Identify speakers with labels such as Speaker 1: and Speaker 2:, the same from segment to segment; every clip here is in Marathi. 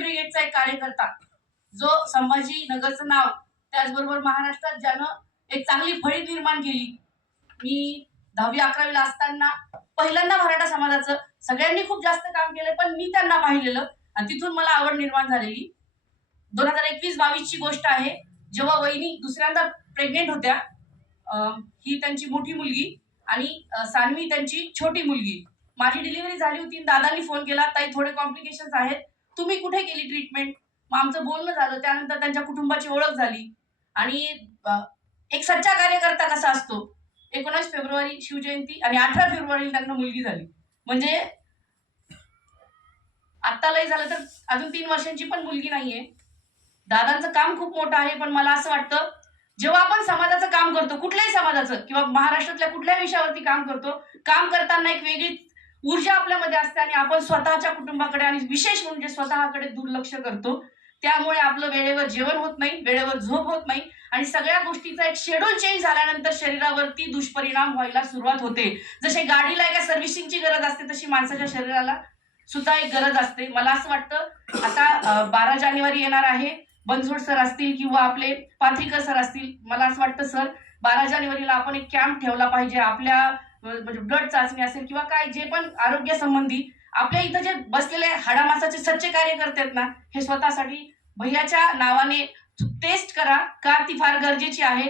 Speaker 1: ब्रिगेडचा एक कार्यकर्ता जो संभाजी नगरचं नाव त्याचबरोबर महाराष्ट्रात ज्यानं एक चांगली फळी निर्माण केली. मी दहावी अकरावीला असताना पहिल्यांदा मराठा समाजाचं सगळ्यांनी खूप जास्त काम केलं पण मी त्यांना पाहिलेलं आणि तिथून मला आवड निर्माण झालेली. दोन हजार एकवीस बावीसची गोष्ट आहे जेव्हा वहिनी दुसऱ्यांदा प्रेग्नेंट होत्या ही त्यांची मोठी मुलगी आणि सानवी त्यांची छोटी मुलगी. माझी डिलिव्हरी झाली होती आणि दादांनी फोन केला ताई थोडे कॉम्प्लिकेशन्स आहेत तुम्ही कुठे केली ट्रीटमेंट मग आमचं बोलणं झालं त्यानंतर त्यांच्या कुटुंबाची ओळख झाली. आणि एक सच्चा कार्यकर्ता कसा असतो? एकोणीस फेब्रुवारी शिवजयंती आणि अठरा फेब्रुवारीला त्यांना मुलगी झाली. म्हणजे आत्ता लय झालं तर अजून तीन वर्षांची पण मुलगी नाहीये. दादांचं काम खूप मोठं आहे पण मला असं वाटतं जेव्हा आपण समाजाचं काम करतो कुठल्याही समाजाचं किंवा महाराष्ट्रातल्या कुठल्याही विषयावरती काम करतो काम करताना एक वेगळी ऊर्जा आपल्यामध्ये असते आणि आपण स्वतःच्या कुटुंबाकडे आणि विशेष म्हणजे स्वतःकडे दुर्लक्ष करतो. त्यामुळे आपलं वेळेवर जेवण होत नाही वेळेवर झोप होत नाही आणि सगळ्या गोष्टीचा एक शेड्यूल चेंज झाल्यानंतर शरीरावरती दुष्परिणाम व्हायला सुरुवात होते. जसे गाडीला एका सर्व्हिसिंगची गरज असते तशी माणसाच्या शरीराला सुद्धा एक गरज असते. मला असं वाटतं आता बारा जानेवारी येणार आहे. बनसोड सर असतील किंवा आपले पाथरीकर सर असतील. मला असं वाटतं सर बारा जानेवारीला आपण एक कॅम्प ठेवला पाहिजे. आपल्या म्हणजे ब्लड चाचणी असेल किंवा काय जे पण आरोग्य संबंधी आपल्या इथं जे बसलेले हाडामासाचे सच्चे कार्यकर्ते आहेत ना हे स्वतःसाठी भैयाच्या नावाने टेस्ट करा का ती फार गरजेची आहे.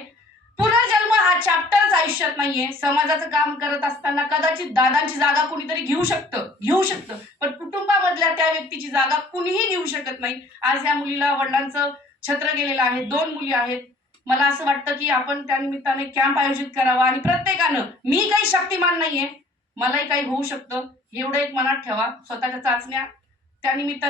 Speaker 1: पुनर्जन्म हा चॅप्टरच आयुष्यात नाहीये. समाजाचं काम करत असताना कदाचित दादांची जागा कुणीतरी घेऊ शकतं घेऊ शकतं. पण कुटुंबामधल्या त्या व्यक्तीची जागा कुणीही घेऊ शकत नाही. आज या मुलीला वडिलांचं छत्र गेलेलं आहे दोन मुली आहेत. मला असं वाटतं की आपण त्या निमित्ताने कॅम्प आयोजित करावा आणि प्रत्येकानं मी काही शक्तिमान नाहीये मलाही काही होऊ शकतं एवढं एक मनात ठेवा स्वतःच्या चाचण्या त्या निमित्ताने